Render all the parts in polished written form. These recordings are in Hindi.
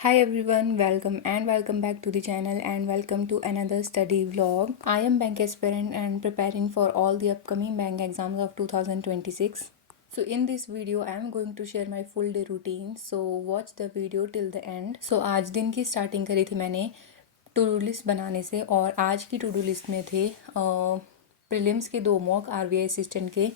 Hi everyone, welcome back to the channel and welcome to another study vlog. I am bank aspirant and preparing for all the upcoming bank exams of 2026. So in this video I am going to share my full day routine. So watch the video till the end. So आज दिन की स्टार्टिंग करी थी मैंने टू डू लिस्ट बनाने से और आज की टू डू लिस्ट में थे प्रीलिम्स के 2 मॉक आरबीआई असिस्टेंट के,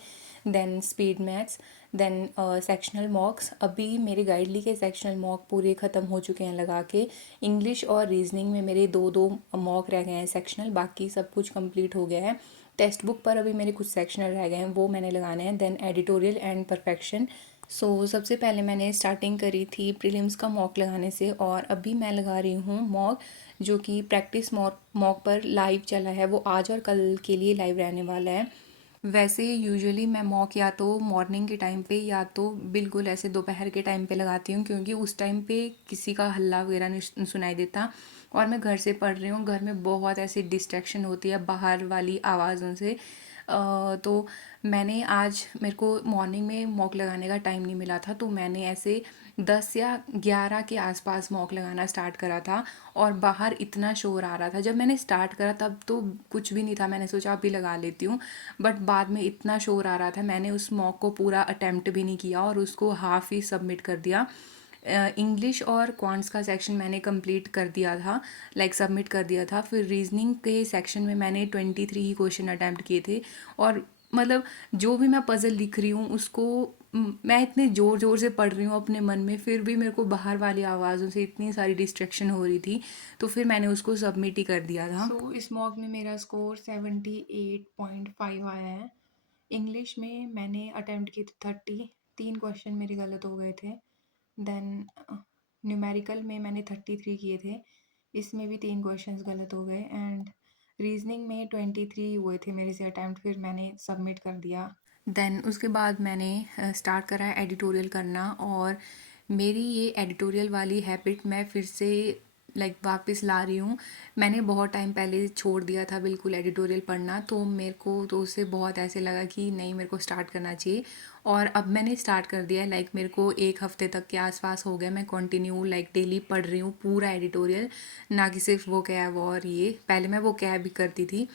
then speed maths, then sectional mocks. अभी मेरे गाइडली के सेक्शनल मॉक पूरे ख़त्म हो चुके हैं लगा के। इंग्लिश और रीजनिंग में मेरे दो दो मॉक रह गए हैं सेक्शनल, बाकी सब कुछ कंप्लीट हो गया है। टेक्स्ट बुक पर अभी मेरे कुछ सेक्शनल रह गए हैं, वो मैंने लगाने हैं। Then editorial and perfection. सबसे पहले मैंने स्टार्टिंग करी थी प्रीलिम्स का मॉक लगाने से और अभी मैं लगा रही हूँ मॉक जो कि प्रैक्टिस मॉक पर लाइव चला है, वो आज और कल के लिए लाइव रहने वाला है। वैसे यूजुअली मैं मॉक या तो मॉर्निंग के टाइम पे या तो बिल्कुल ऐसे दोपहर के टाइम पे लगाती हूँ, क्योंकि उस टाइम पे किसी का हल्ला वगैरह नहीं सुनाई देता और मैं घर से पढ़ रही हूँ। घर में बहुत ऐसी डिस्ट्रैक्शन होती है बाहर वाली आवाज़ों से। तो मैंने आज मेरे को मॉर्निंग में मॉक लगाने का टाइम नहीं मिला था, तो मैंने ऐसे 10 या 11 के आसपास मॉक लगाना स्टार्ट करा था और बाहर इतना शोर आ रहा था। जब मैंने स्टार्ट करा तब तो कुछ भी नहीं था, मैंने सोचा अभी लगा लेती हूँ, बट बाद में इतना शोर आ रहा था मैंने उस मॉक को पूरा अटेम्प्ट भी नहीं किया और उसको हाफ ही सबमिट कर दिया। इंग्लिश और क्वांट्स का सेक्शन मैंने कंप्लीट कर दिया था, लाइक सबमिट कर दिया था। फिर रीजनिंग के सेक्शन में मैंने 23 ही क्वेश्चन अटैम्प्ट किए थे और मतलब जो भी मैं पज़ल लिख रही हूँ उसको मैं इतने ज़ोर ज़ोर से पढ़ रही हूँ अपने मन में, फिर भी मेरे को बाहर वाली आवाज़ों से इतनी सारी डिस्ट्रैक्शन हो रही थी, तो फिर मैंने उसको सबमिट ही कर दिया था। इस मॉक में मेरा स्कोर 78.5 आया है। इंग्लिश में मैंने अटेम्प्ट किए थे 30, 3 क्वेश्चन मेरे गलत हो गए थे। देन न्यूमेरिकल में मैंने 33 किए थे, इसमें भी 3 क्वेश्चंस गलत हो गए। एंड रीजनिंग में 23 हुए थे मेरे से अटैम्प्ट, फिर मैंने सबमिट कर दिया। देन उसके बाद मैंने स्टार्ट करा एडिटोरियल करना और मेरी ये एडिटोरियल वाली हैबिट मैं फिर से लाइक वापस ला रही हूँ। मैंने बहुत टाइम पहले छोड़ दिया था बिल्कुल एडिटोरियल पढ़ना, तो मेरे को तो उससे बहुत ऐसे लगा कि नहीं मेरे को स्टार्ट करना चाहिए और अब मैंने स्टार्ट कर दिया है। लाइक मेरे को 1 हफ्ते तक के आसपास हो गया, मैं कंटिन्यू लाइक डेली पढ़ रही हूँ पूरा एडिटोरियल, ना कि सिर्फ वो कैब और ये। पहले मैं वो कैब भी करती थी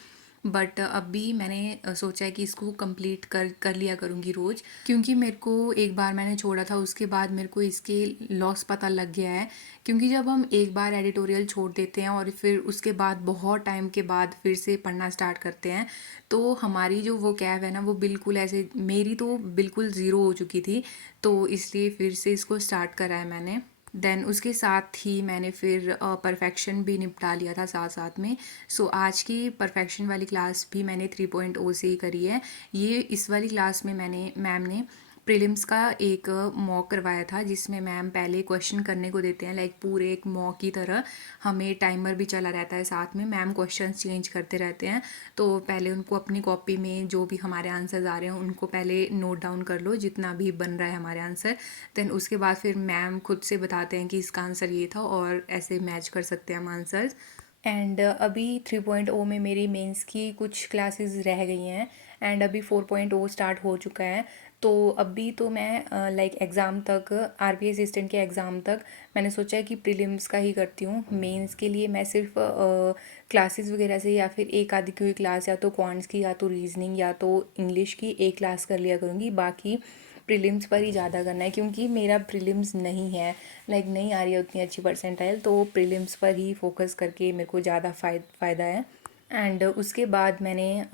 बट अभी मैंने सोचा है कि इसको कंप्लीट कर कर लिया करूँगी रोज़, क्योंकि मेरे को एक बार मैंने छोड़ा था उसके बाद मेरे को इसके लॉस पता लग गया है। क्योंकि जब हम एक बार एडिटोरियल छोड़ देते हैं और फिर उसके बाद बहुत टाइम के बाद फिर से पढ़ना स्टार्ट करते हैं, तो हमारी जो वो कैब है ना वो बिल्कुल ऐसे, मेरी तो बिल्कुल ज़ीरो हो चुकी थी, तो इसलिए फिर से इसको स्टार्ट करा है मैंने। देन उसके साथ ही मैंने फिर परफेक्शन भी निपटा लिया था साथ साथ में। आज की परफेक्शन वाली क्लास भी मैंने 3.0 से ही करी है। ये इस वाली क्लास में मैंने मैम ने प्रीलिम्स का एक मॉक करवाया था, जिसमें मैम पहले क्वेश्चन करने को देते हैं लाइक पूरे एक मॉक की तरह। हमें टाइमर भी चला रहता है साथ में, मैम क्वेश्चन चेंज करते रहते हैं। तो पहले उनको अपनी कॉपी में जो भी हमारे आंसर्स आ रहे हैं उनको पहले नोट डाउन कर लो, जितना भी बन रहा है हमारे आंसर। देन उसके बाद फिर मैम खुद से बताते हैं कि इसका आंसर ये था और ऐसे मैच कर सकते हैं हम आंसर्स। एंड अभी 3.0 में मेरी मेंस की कुछ क्लासेस रह गई हैं एंड अभी 4.0 स्टार्ट हो चुका है। तो अभी तो मैं लाइक एग्ज़ाम तक, आरबीआई असिस्टेंट के एग्ज़ाम तक मैंने सोचा है कि प्रीलिम्स का ही करती हूँ। मेंस के लिए मैं सिर्फ क्लासेस वगैरह से या फिर एक आधी कोई क्लास या तो क्वांट्स की या तो रीजनिंग या तो इंग्लिश की एक क्लास कर लिया करूँगी, बाकी प्रीलिम्स पर ही ज़्यादा करना है क्योंकि मेरा प्रीलिम्स नहीं है, लाइक नहीं आ रही है उतनी अच्छी परसेंटाइल, तो प्रीलिम्स पर ही फोकस करके मेरे को ज़्यादा फ़ायदा है। एंड उसके बाद मैंने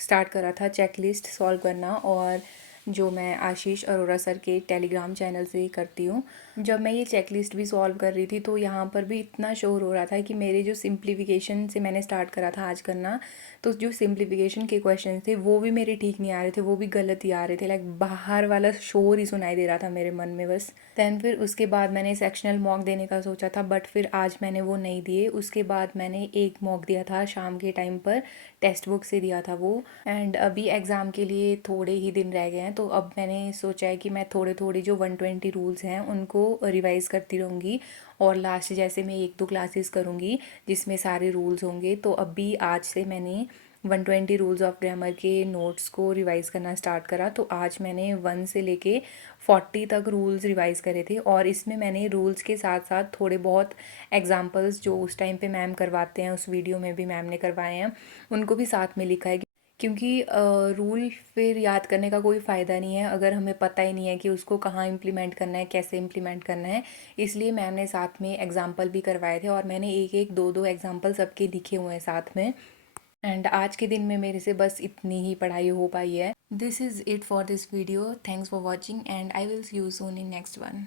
स्टार्ट करा था चेक लिस्ट सॉल्व करना, और जो मैं आशीष अरोरा सर के टेलीग्राम चैनल से करती हूँ। जब मैं ये चेक लिस्ट भी सॉल्व कर रही थी तो यहाँ पर भी इतना शोर हो रहा था कि मेरे जो सिंप्लीफिकेशन से मैंने स्टार्ट करा था आज करना, तो जो सिंप्लीफिकेशन के क्वेश्चन थे वो भी मेरे ठीक नहीं आ रहे थे, वो भी गलत ही आ रहे थे, लाइक बाहर वाला शोर ही सुनाई दे रहा था मेरे मन में बस। दैन फिर उसके बाद मैंने सेक्शनल मॉक देने का सोचा था बट फिर आज मैंने वो नहीं दिए। उसके बाद मैंने एक मॉक दिया था शाम के टाइम पर, टेक्स्ट बुक से दिया था वो। एंड अभी एग्ज़ाम के लिए थोड़े ही दिन रह गए हैं, तो अब मैंने सोचा है कि मैं थोड़े थोड़े जो 120 रूल्स हैं उनको रिवाइज़ करती रहूँगी और लास्ट जैसे मैं 1-2 क्लासेस करूँगी जिसमें सारे रूल्स होंगे। तो अभी आज से मैंने 120 रूल्स ऑफ ग्रामर के नोट्स को रिवाइज़ करना स्टार्ट करा। तो आज मैंने 1 से लेके 40 तक रूल्स रिवाइज़ करे थे, और इसमें मैंने रूल्स के साथ साथ थोड़े बहुत एग्जांपल्स जो उस टाइम पे मैम करवाते हैं, उस वीडियो में भी मैम ने करवाए हैं, उनको भी साथ में लिखा है। क्योंकि रूल फिर याद करने का कोई फ़ायदा नहीं है अगर हमें पता ही नहीं है कि उसको कहाँ इम्प्लीमेंट करना है, कैसे इम्प्लीमेंट करना है। इसलिए मैम ने साथ में एग्जांपल भी करवाए थे, और मैंने एक एक दो दो एग्जांपल सबके लिखे हुए हैं साथ में। एंड आज के दिन में मेरे से बस इतनी ही पढ़ाई हो पाई है। This is it for this video. Thanks for watching and I will see you soon in next one.